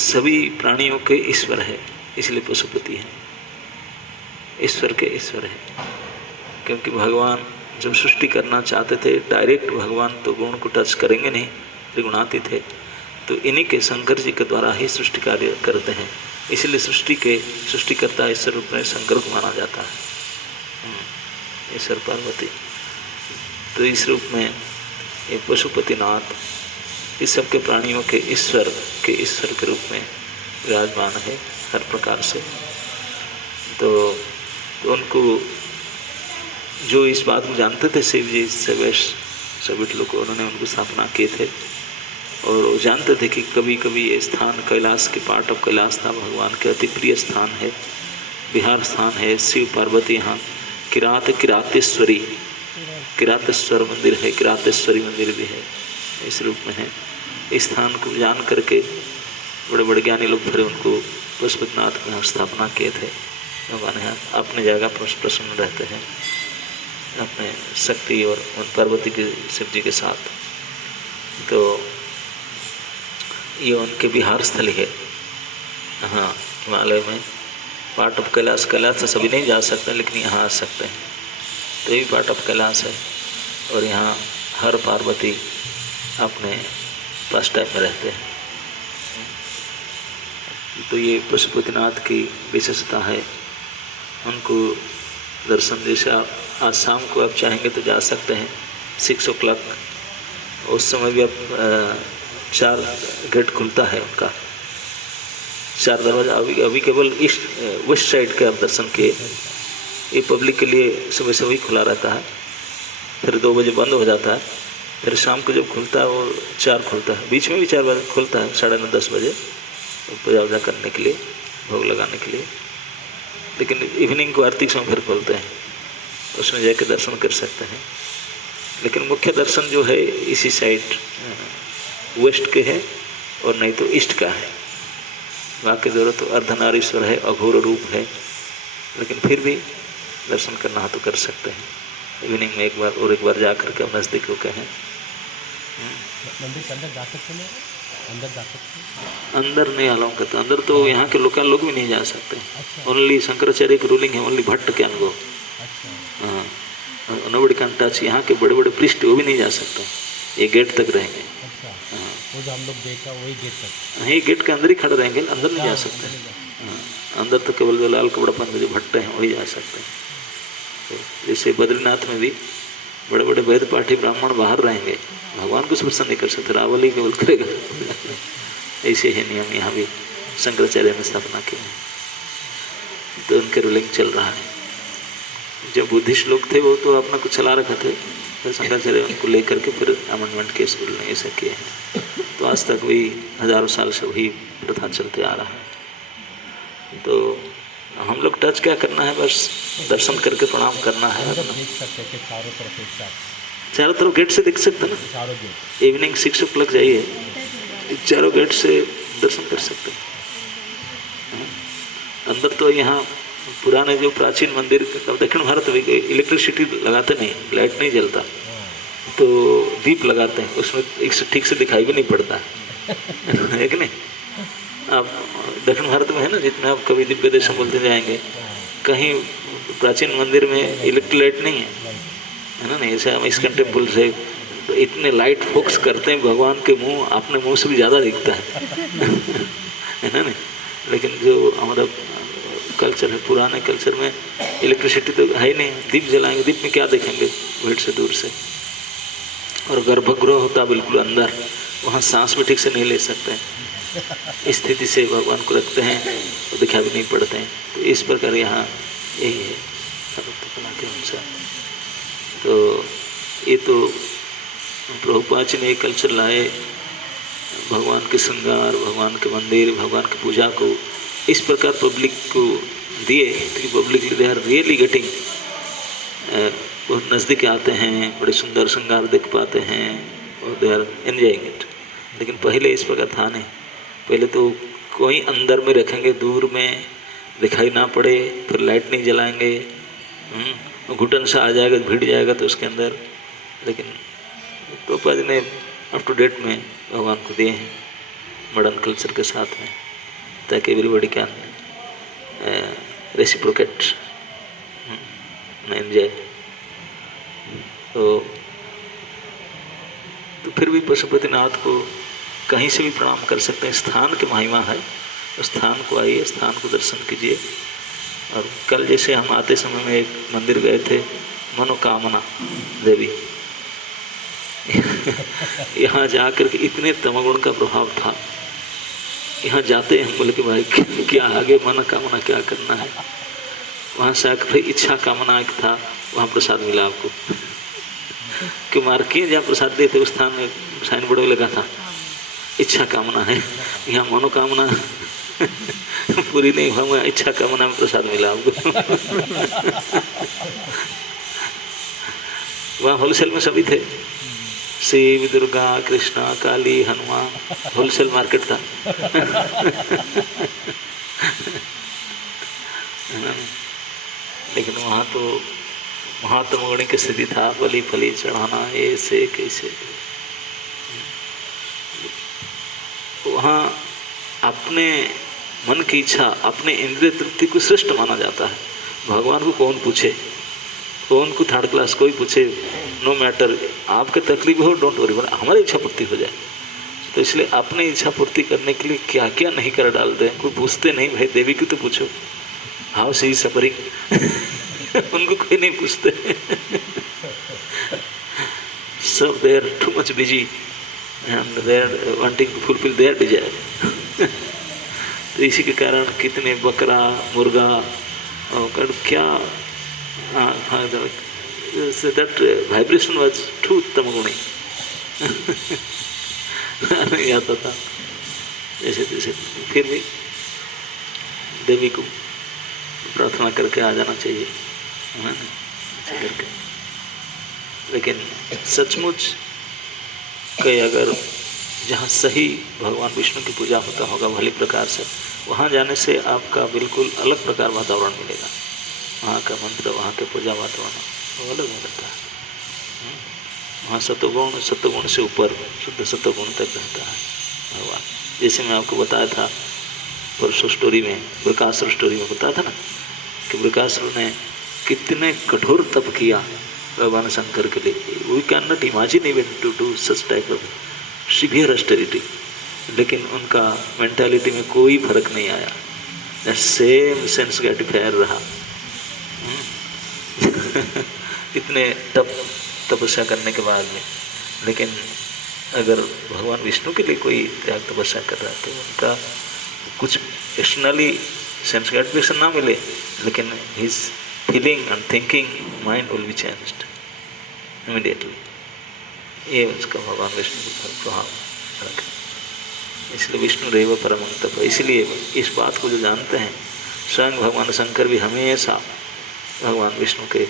सभी प्राणियों के ईश्वर है, इसलिए पशुपति है, ईश्वर के ईश्वर है। क्योंकि भगवान जब सृष्टि करना चाहते थे, डायरेक्ट भगवान तो गुण को टच करेंगे नहीं, त्रिगुणातीत थे, तो इन्हीं के शंकर जी के द्वारा ही सृष्टि कार्य करते हैं। इसलिए सृष्टिकर्ता ईश्वर रूप में शंकर को माना जाता है, ईश्वर पार्वती। तो इस रूप में ये पशुपतिनाथ इस सब के प्राणियों के ईश्वर के रूप में विराजमान है हर प्रकार से। तो उनको जो इस बात को जानते थे, शिव जी सभी लोग, उन्होंने उनको स्थापना किए थे। और वो जानते थे कि कभी कभी ये स्थान कैलाश के पार्ट ऑफ कैलाश था, भगवान के अति प्रिय स्थान है, विहार स्थान है। शिव पार्वती यहाँ किरातेश्वर मंदिर है, किरातेश्वरी मंदिर भी है, इस रूप में है। इस स्थान को जान करके बड़े बड़े ज्ञानी लोग फिर उनको पशुपतिनाथ के यहाँ स्थापना किए थे। भगवान यहाँ अपनी जगह प्रसन्न रहते हैं अपने शक्ति और पार्वती के शिव जी के साथ। तो ये उनके विहार स्थल है। हाँ, हिमालय में पार्ट ऑफ कैलाश। कैलाश से सभी नहीं जा सकते, लेकिन यहाँ आ सकते हैं। तो ये भी पार्ट ऑफ कैलाश है और यहाँ हर पार्वती अपने पास टाइम में रहते हैं। तो ये पशुपतिनाथ की विशेषता है। उनको दर्शन जैसे आज शाम को आप चाहेंगे तो जा सकते हैं 6 o'clock। उस समय भी आप 4 गेट खुलता है उनका, 4 दरवाजा। अभी केवल ईस्ट वेस्ट साइड के आप दर्शन किए। ये पब्लिक के लिए सुबह से वही खुला रहता है, फिर 2 बजे बंद हो जाता है। फिर शाम को जब खुलता है वो 4 खुलता है, बीच में भी 4 बजे खुलता है, 9:30-10 बजे पूजा वूजा करने के लिए, भोग लगाने के लिए। लेकिन इवनिंग को आरती के समय फिर खोलते हैं, उसमें जाके दर्शन कर सकते हैं। लेकिन मुख्य दर्शन जो है इसी साइड वेस्ट के है और नहीं तो ईस्ट का है। बाकी जरूरत तो अर्धनारीश्वर है, अघोर रूप है, लेकिन फिर भी दर्शन करना हो तो कर सकते हैं। इवनिंग में एक बार जा करके नज़दीक होके हैं। मंदिर के अंदर जा सकते हैं? अंदर जा सकते हैं? अंदर नहीं अलाउ करते। अंदर तो यहाँ के लोकल लोग भी नहीं जा सकते। अच्छा। ओनली शंकराचार्य की रूलिंग है, ओनली भट्ट के अनुभव। अच्छा। हाँ, नोबडी कैन टच। यहाँ के बड़े बड़े पृष्ठ वो भी नहीं जा सकते, ये गेट तक रहेंगे। अच्छा। हाँ, वो जो हम लोग देखा वही गेट तक? ये गेट के अंदर ही खड़े रहेंगे, अंदर नहीं जा सकते। हाँ, अंदर तो केवल जो लाल कपड़ा पहन के जो भट्ट हैं वही जा सकते हैं। तो जैसे बद्रीनाथ में भी बड़े बड़े वेद पाठी ब्राह्मण बाहर रहेंगे, भगवान को स्पर्श नहीं कर सकते, रावल ही केवल करेगा। ऐसे ही नियम यहाँ भी शंकराचार्य ने स्थापना की है। तो उनके रूलिंग चल रहा है। जब बुद्धिस्ट लोग थे वो तो अपना कुछ चला रखा थे, फिर शंकराचार्य उनको लेकर के फिर अमेंडमेंट केस रूल ऐसा किए हैं। तो आज तक वही हजारों साल से वही प्रथा चलते आ रहा है। तो हम लोग टच क्या करना है, बस दर्शन करके प्रणाम करना है। देख सकते हैं चारों तरफ एक साथ? चारों तरफ गेट से देख सकते हैं ना। चारों गेट इवनिंग 6 o'clock जाइए, चारों गेट से दर्शन कर सकते हैं। अंदर तो यहाँ पुराने जो प्राचीन मंदिर, दक्षिण भारत में इलेक्ट्रिसिटी लगाते नहीं, लाइट नहीं जलता, तो दीप लगाते हैं, उसमें ठीक से दिखाई भी नहीं पड़ता है कि नहीं। आप दक्षिण भारत में है ना, जितने आप कभी दिव्य देशम बोलते जाएंगे, कहीं प्राचीन मंदिर में इलेक्ट्रिक लाइट नहीं है ना। नहीं, ऐसे हम इस्कॉन टेम्पल से तो इतने लाइट फोकस करते हैं, भगवान के मुंह अपने मुंह से भी ज़्यादा दिखता है ना। नहीं, लेकिन जो हमारा कल्चर है, पुराने कल्चर में इलेक्ट्रिसिटी तो है ही नहीं, दीप जलाएंगे, दीप में क्या देखेंगे भीड़ से दूर से। और गर्भगृह होता बिल्कुल अंदर, वहाँ सांस भी ठीक से नहीं ले सकते हैं। स्थिति से भगवान को रखते हैं तो दिखा भी नहीं पड़ते हैं। तो इस प्रकार यहाँ यही है बना के उनसे। तो ये तो प्रभुपाद जी ने कल्चर लाए, भगवान के श्रृंगार, भगवान के मंदिर, भगवान की पूजा को इस प्रकार पब्लिक को दिए कि public they are really getting, बहुत नज़दीक आते हैं, बड़े सुंदर श्रृंगार देख पाते हैं और दे आर एंजॉइंग इट। लेकिन पहले इस प्रकार था नहीं। पहले तो कोई अंदर में रखेंगे, दूर में दिखाई ना पड़े, फिर लाइट नहीं जलाएंगे, घुटन सा आ जाएगा, भीड़ जाएगा तो उसके अंदर। लेकिन प्रभुपाद जी ने अप टू डेट में भगवान को दिए हैं मॉडर्न कल्चर के साथ में, ताकि एवरीबॉडी कैन रेसिप्रोकेट एंजॉय। तो फिर भी पशुपतिनाथ को कहीं से भी प्रणाम कर सकते हैं। स्थान की महिमा है, स्थान को आइए, स्थान को दर्शन कीजिए। और कल जैसे हम आते समय में एक मंदिर गए थे, मनोकामना देवी यहाँ जाकर के इतने तमोगुण का प्रभाव था। यहाँ जाते हैं, बोले कि भाई क्या आगे मनोकामना क्या करना है। वहाँ से आकर फिर इच्छा कामना एक था, वहाँ प्रसाद मिला आपको कि मार्किए जहाँ प्रसाद देते उस स्थान में साइन बोर्ड लगा था इच्छा कामना है। यहाँ मनोकामना पूरी नहीं हुआ, इच्छा कामना में प्रसाद मिला आपको। वहाँ होलसेल में सभी थे, शिव, दुर्गा, कृष्णा, काली, हनुमान, होलसेल मार्केट था। है ना? लेकिन वहाँ तो महात्मा गुण की स्थिति था, बलि फली चढ़ाना ऐसे कैसे। वहाँ अपने मन की इच्छा, अपने इंद्रिय तृप्ति को श्रेष्ठ माना जाता है। भगवान को कौन पूछे, कौन को थर्ड क्लास कोई पूछे, नो मैटर, आपके तकलीफ हो डोंट वरी, हमारी इच्छा पूर्ति हो जाए। तो इसलिए अपनी इच्छा पूर्ति करने के लिए क्या क्या नहीं कर डाल रहे हैं, कोई पूछते नहीं। भाई देवी की तो पूछो, हाउ सी सफरिंग उनको कोई नहीं पूछते सब they are too much busy and they are wanting to fulfil their desire तो इसी के कारण कितने बकरा मुर्गा और क्या दैट वाइब्रेशन वाज टू तमगुणी नहीं आता था जैसे तैसे। फिर भी देवी को प्रार्थना करके आ जाना चाहिए, है ना, ऐसे करके। लेकिन सचमुच कई अगर जहाँ सही भगवान विष्णु की पूजा होता होगा भली प्रकार से, वहाँ जाने से आपका बिल्कुल अलग प्रकार वातावरण मिलेगा। वहाँ का मंत्र, वहाँ के पूजा वातावरण वो अलग हो जाता है। वहाँ सत्वगुण से ऊपर शुद्ध सत्वगुण तक रहता है भगवान। जैसे मैं आपको बताया था परसों स्टोरी में, वृकासुर स्टोरी में बताया था ना कि वृकासुर ने कितने कठोर तप किया भगवान शंकर के लिए। We can not imagine even to do such type of severe austerity, लेकिन उनका मेंटालिटी में कोई फर्क नहीं आया, दैट सेम सेंस ग्रेटिफायर रहा इतने तपस्या करने के बाद में। लेकिन अगर भगवान विष्णु के लिए कोई त्याग तपस्या कर रहा है तो उनका कुछ एक्सटर्नली सेंस ग्रेटिफिकेशन ना मिले, लेकिन his feeling and thinking mind will be changed immediately. ये उसका भगवान विष्णु के ऊपर प्रभाव रखे। इसलिए विष्णु रेव परम तप। इसलिए इस बात को जो जानते हैं, स्वयं भगवान शंकर भी हमेशा भगवान विष्णु के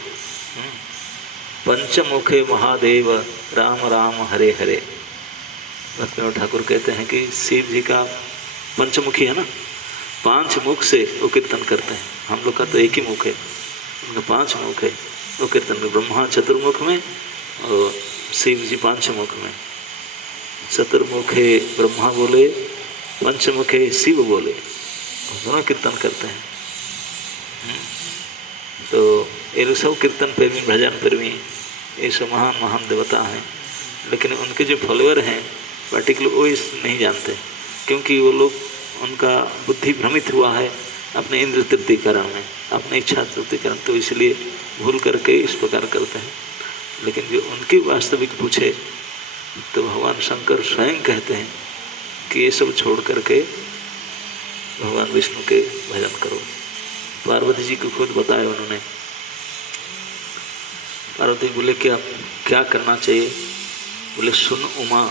पंचमुखे महादेव राम राम हरे हरे। भक्तिविनोद ठाकुर कहते हैं कि शिव जी का पंचमुखी है ना, 5 मुख से वो कीर्तन करते हैं। हम लोग का तो एक ही मुख है, उनका 5 मुख है। वो कीर्तन में ब्रह्मा चतुर्मुख में और शिव जी 5 मुख में। चतुर्मुखे ब्रह्मा बोले, पंचमुखे शिव बोले, दोनों कीर्तन करते हैं। तो ये सब कीर्तन प्रेमी, भजन प्रेमी, ये सब महान महान देवता हैं। लेकिन उनके जो फॉलोअर हैं पर्टिकुलर वो इस नहीं जानते, क्योंकि वो लोग, उनका बुद्धि भ्रमित हुआ है अपने इंद्र तृप्तिकरण में, अपने इच्छा तृप्तिकरण, तो इसलिए भूल करके इस प्रकार करते हैं। लेकिन जो उनकी वास्तविक पूछे तो भगवान शंकर स्वयं कहते हैं कि ये सब छोड़ करके भगवान विष्णु के भजन करो। पार्वती जी को खुद बताया उन्होंने। पार्वती बोले क्या करना चाहिए? बोले सुन उमा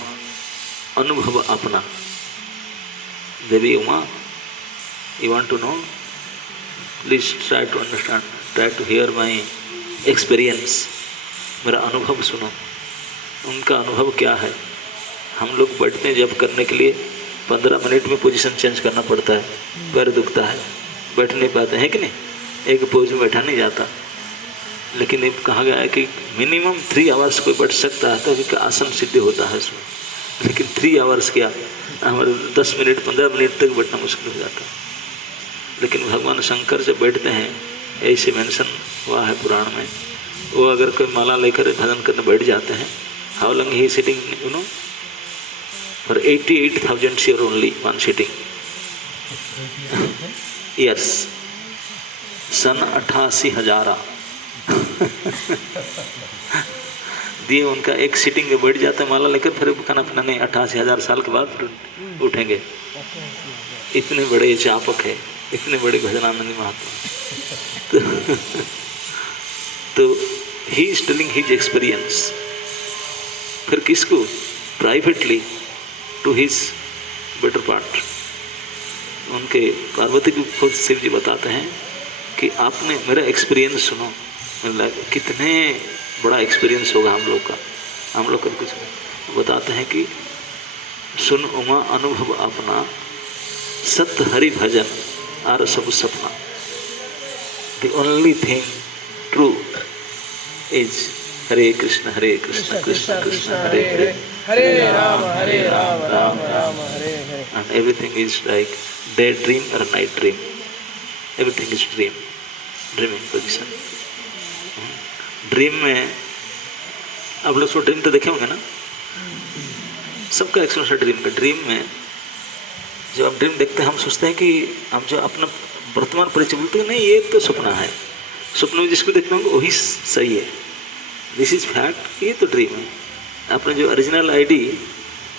अनुभव अपना। Devi Uma, you want to know, please try to understand, try to hear my experience. मेरा अनुभव सुनो। उनका अनुभव क्या है? हम लोग बैठते हैं जब करने के लिए 15 मिनट में पोजीशन चेंज करना पड़ता है, पैर दुखता है, बैठ नहीं पाते हैं कि नहीं, एक पोज में बैठा नहीं जाता। लेकिन ये कहा गया है कि मिनिमम 3 आवर्स कोई बैठ सकता है तो आसन सिद्ध होता है इसमें। लेकिन 3 आवर्स क्या, हमारे 10 मिनट 15 मिनट तक बैठना मुश्किल हो जाता है। लेकिन भगवान शंकर जब बैठते हैं, ऐसे मेंशन हुआ है पुराण में, वो अगर कोई माला लेकर भजन करने बैठ जाते हैं, how long he sitting, you know, for 88,000 year only one sitting years, सन 88,000 दिए उनका एक सिटिंग में बैठ जाता है माला लेकर, फिर खाना पीना नहीं, 88,000 साल के बाद फिर उठेंगे। इतने बड़े जापक है, इतने बड़े भजनानंदी महात्मा। तो he is telling his experience. फिर किसको? Privately to his better part. उनके पार्वती को खुद शिव जी बताते हैं कि आपने मेरा एक्सपीरियंस सुनो। मतलब कितने बड़ा एक्सपीरियंस होगा हम लोग का। हम लोग का कुछ बताते हैं कि सुन उमा अनुभव अपना, सत्य हरि भजन आर सब सपना। The only thing true is Hare Krishna Krishna Krishna Hare Hare, Hare Ram Ram Ram Hare Hare. and everything is like daydream or night dream. Everything is dreaming position. Dream में आप लोग सो ड्रीम तो देखे होंगे ना, सबका एक्सपीरियंस है ड्रीम का। ड्रीम में जब आप ड्रीम देखते हैं हम सोचते हैं कि हम जो अपना वर्तमान परिचय बोलते हैं नहीं ये तो सपना है। सपने में जिसको देखते होंगे वही सही है, दिस इज फैक्ट, ये तो ड्रीम है। अपने जो ओरिजिनल आईडी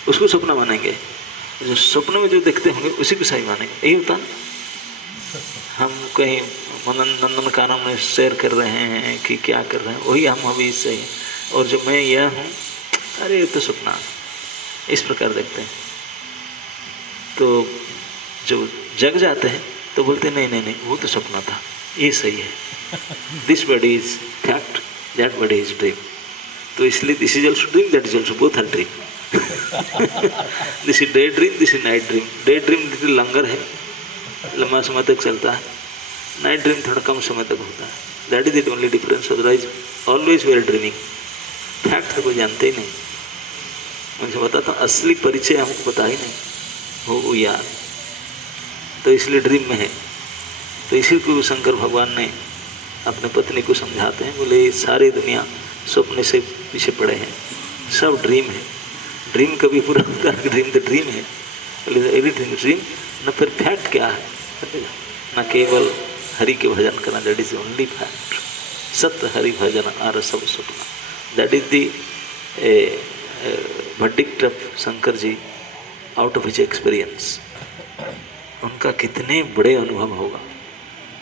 उसको सपना मानेंगे, जो सपने में जो देखते होंगे उसी को सही मानेंगे। यही होता है। हम कहीं नंदन कानन में शेयर कर रहे हैं कि क्या कर रहे हैं, वही हम अभी सही है। और जो मैं यह हूँ, अरे ये तो सपना, इस प्रकार देखते हैं। तो जो जग जाते हैं तो बोलते हैं नहीं नहीं नहीं वो तो सपना था, ये सही है। This body is fact, that body is dream. तो इसलिए this is also dream, that is also both are dream. This is day dream, this is night dream. Day dream लंगर है, लंबा समय तक चलता है। नाइट ड्रीम थोड़ा कम समय तक होता है। That is it only difference. Otherwise always we are dreaming. Fact तो कोई जानते ही नहीं। मुझे बताता असली परिचय हमको पता ही नहीं हो यार, तो इसलिए ड्रीम में है। तो इसी को शंकर भगवान ने अपने पत्नी को समझाते हैं, बोले सारी दुनिया सपने से पीछे पड़े हैं, सब ड्रीम है। ड्रीम कभी पूरा होता है, ड्रीम तो ड्रीम है। बोले एवरीथिंग ड्रीम। न फिर फैक्ट क्या है, न केवल हरि के भजन करना, दैट इज ओनली फैक्ट। सत्य हरि भजन आर सब सपना, that is the verdict of Shankar ji out of his experience. उनका कितने बड़े अनुभव होगा,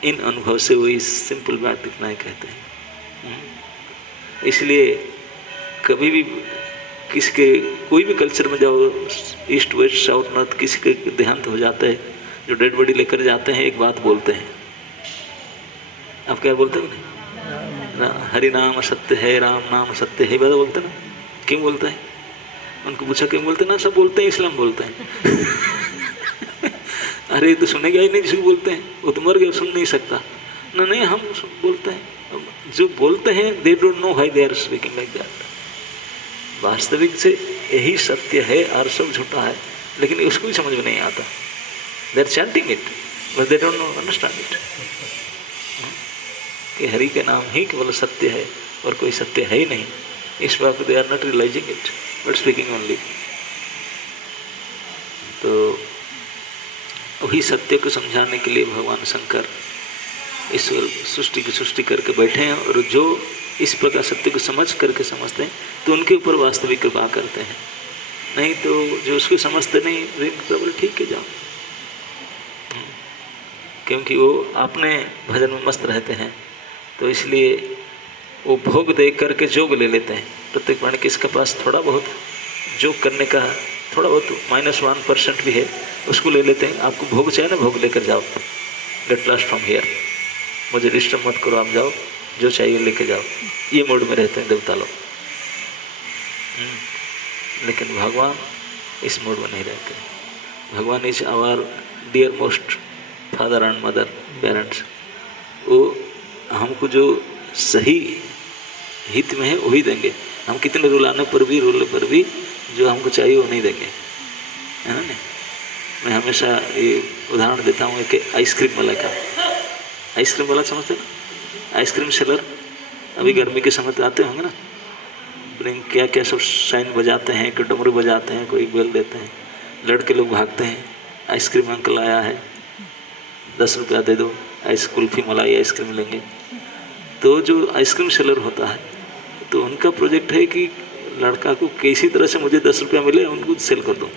इन अनुभव से वो इस सिंपल बात इतना ही कहते हैं। इसलिए कभी भी किसी के कोई भी कल्चर में जाओ, ईस्ट वेस्ट साउथ नॉर्थ, किसी के देहांत हो जाता है, जो डेड बॉडी लेकर जाते हैं एक बात बोलते हैं। आप क्या बोलते हैं ना, हरि नाम सत्य है, राम नाम सत्य है, बात बोलते ना। क्यों बोलते हैं? उनको पूछा क्यों बोलते हैं ना, सब बोलते हैं इस्लाम बोलते हैं। अरे तो सुनेगा ही नहीं जिसको बोलते हैं, वो तो मर गया, सुन नहीं सकता ना। नहीं हम बोलते हैं, जो बोलते हैं they don't know why they are speaking like that. वास्तविक से यही सत्य है और सब झूठा है, लेकिन उसको भी समझ में नहीं आता। They are chanting it but they don't know understand it, कि हरि के नाम ही केवल सत्य है और कोई सत्य है ही नहीं। इस बात को they are not realising it but speaking only. तो वही सत्य को समझाने के लिए भगवान शंकर इस सृष्टि की सृष्टि करके बैठे हैं, और जो इस प्रकार सत्य को समझ करके समझते हैं तो उनके ऊपर वास्तविक कृपा करते हैं। नहीं तो जो उसको समझते नहीं वे बोले ठीक है जाओ, क्योंकि वो अपने भजन में मस्त रहते हैं। तो इसलिए वो भोग दे करके जोग ले लेते हैं। प्रत्येक प्राणी किसके पास थोड़ा बहुत जोग करने का थोड़ा बहुत -1% भी है, उसको ले लेते हैं। आपको भोग चाहिए ना, भोग लेकर जाओ, गेट लॉस्ट फ्रॉम हियर, मुझे डिस्टर्ब मत करो, आप जाओ, जो चाहिए लेके जाओ। ये मूड में रहते हैं देवता लोग। लेकिन भगवान इस मूड में नहीं रहते। Bhagwan is our dear most father and mother parents. वो हमको जो सही हित में है वही देंगे। हम कितने रुलाने पर भी जो हमको चाहिए वो नहीं देंगे, है ना। मैं हमेशा ये उदाहरण देता हूँ कि आइसक्रीम वाला का, आइसक्रीम वाला समझते हैं ना, आइसक्रीम सेलर। अभी गर्मी के समय आते होंगे ना, क्या क्या सब साइन बजाते हैं, कोई डमरू बजाते हैं, कोई बेल देते हैं, लड़के लोग भागते हैं, आइसक्रीम अंकल आया है 10 रुपया दे दो, कुल्फी मलाई आइसक्रीम लेंगे। तो जो आइसक्रीम सेलर होता है तो उनका प्रोजेक्ट है कि लड़का को किसी तरह से मुझे 10 रुपया मिले, उनको सेल कर दूँ,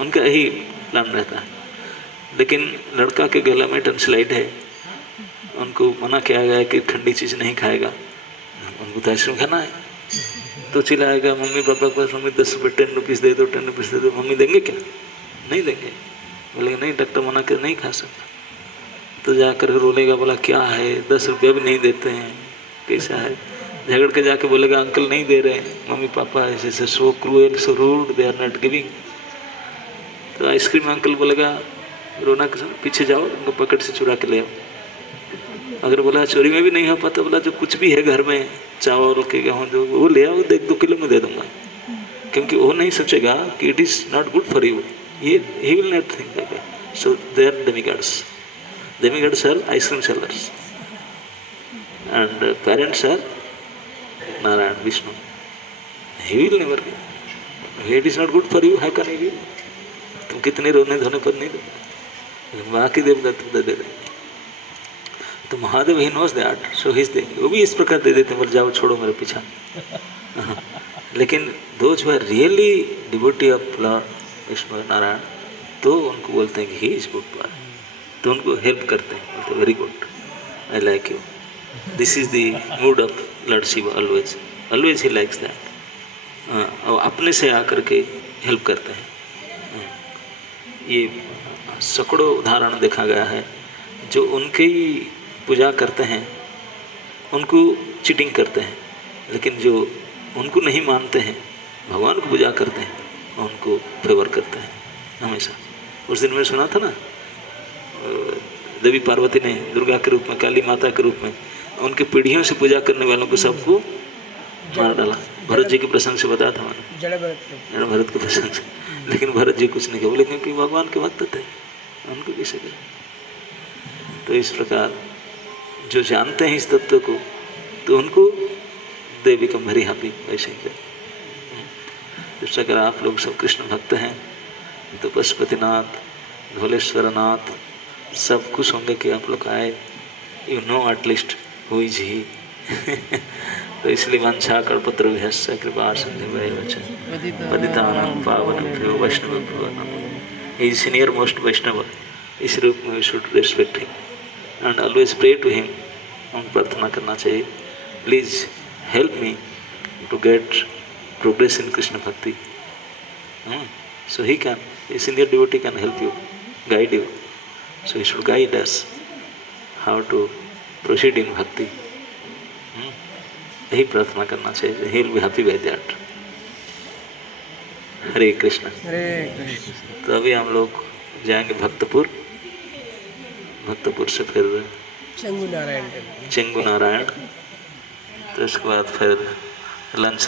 उनका यही प्लान रहता है। लेकिन लड़का के गला में टनसिलाइट है, उनको मना किया गया है कि ठंडी चीज़ नहीं खाएगा, उनको तो आइसक्रीम खाना है। तो चिल्लाएगा मम्मी पापा के पास, मम्मी 10 रुपये 10 रुपीज़ दे दो, 10 रुपीज़ दे दो। मम्मी देंगे क्या? नहीं देंगे। बोले नहीं डॉक्टर मना कर नहीं खा सकता। तो जाकर रोलेगा, बोला क्या है 10 रुपया भी नहीं देते हैं, कैसा है। झगड़ के जाके बोलेगा अंकल नहीं दे रहे हैं, मम्मी पापा ऐसे so cruel so rude, they are not giving. तो आइसक्रीम अंकल बोलेगा रोना के समय पीछे जाओ, उनको पकड़ से चुरा के ले आओ। अगर बोला चोरी में भी नहीं हो पाता, बोला जो कुछ भी है घर में, चावल के गेहूँ जो, वो ले आओ, 1-2 किलो में दे दूंगा। क्योंकि वो नहीं सोचेगा कि it is not good for you, ये he will not think like that. So they are demigods are ice cream sellers and parents are Narayan, Vishnu. He will never give. It is not good for you, how can I give? तुम कितने रोने धोने पर नहीं दो, बाकी देवदत्त दे देंगे। तो महादेव ही knows that, so he is दे, वो भी इस प्रकार दे देते हैं, बोल जाओ छोड़ो मेरे पीछा। लेकिन those who are really devotee of lord Vishnu Narayan, तो उनको बोलते हैं कि ही इज गुड पार, तो उनको हेल्प करते हैं, बोलते very good, I like you, this is the mood of lord Shiv, always he likes that. और अपने से आकर के हेल्प करते हैं। ये सैकड़ों उदाहरण देखा गया है, जो उनके ही पूजा करते हैं उनको चीटिंग करते हैं, लेकिन जो उनको नहीं मानते हैं, भगवान को पूजा करते हैं, उनको फेवर करते हैं हमेशा। उस दिन में सुना था ना, देवी पार्वती ने दुर्गा के रूप में, काली माता के रूप में उनके पीढ़ियों से पूजा करने वालों को सबको मार डाला। भरत जी के प्रसंग से बताया था मैंने, जड़ भरत के प्रसंग से। लेकिन भरत जी कुछ नहीं बोले, क्योंकि भगवान के भक्त थे, उनको कैसे करें। तो इस प्रकार जो जानते हैं इस तत्व को, तो उनको दे बिकम वेरी हैप्पी। वैसे ही जिस प्रकार आप लोग सब कृष्ण भक्त हैं, तो पशुपतिनाथ, धोलेश्वरनाथ सब खुश होंगे कि आप लोग आए। You know at least who is he. तो इसलिए वंशा कल्पत्र विहस्य कृपा सिंधुभ्यैव च पतितानां पावनेभ्यो वैष्णवेभ्यो नमो। He is senior most Vaishnav. इस रूप में we should respect him and always pray to him. हम प्रार्थना करना चाहिए, please help me to get progress in Krishna bhakti. So he can, a senior devotee can help you, guide you. So he should guide us how to proceed in bhakti. यही प्रार्थना करना चाहिए। He will be happy by that. हरे कृष्ण। तो अभी हम लोग जाएंगे भक्तपुर, भक्तपुर से फिर चंगू नारायण, तो इसके बाद फिर लंच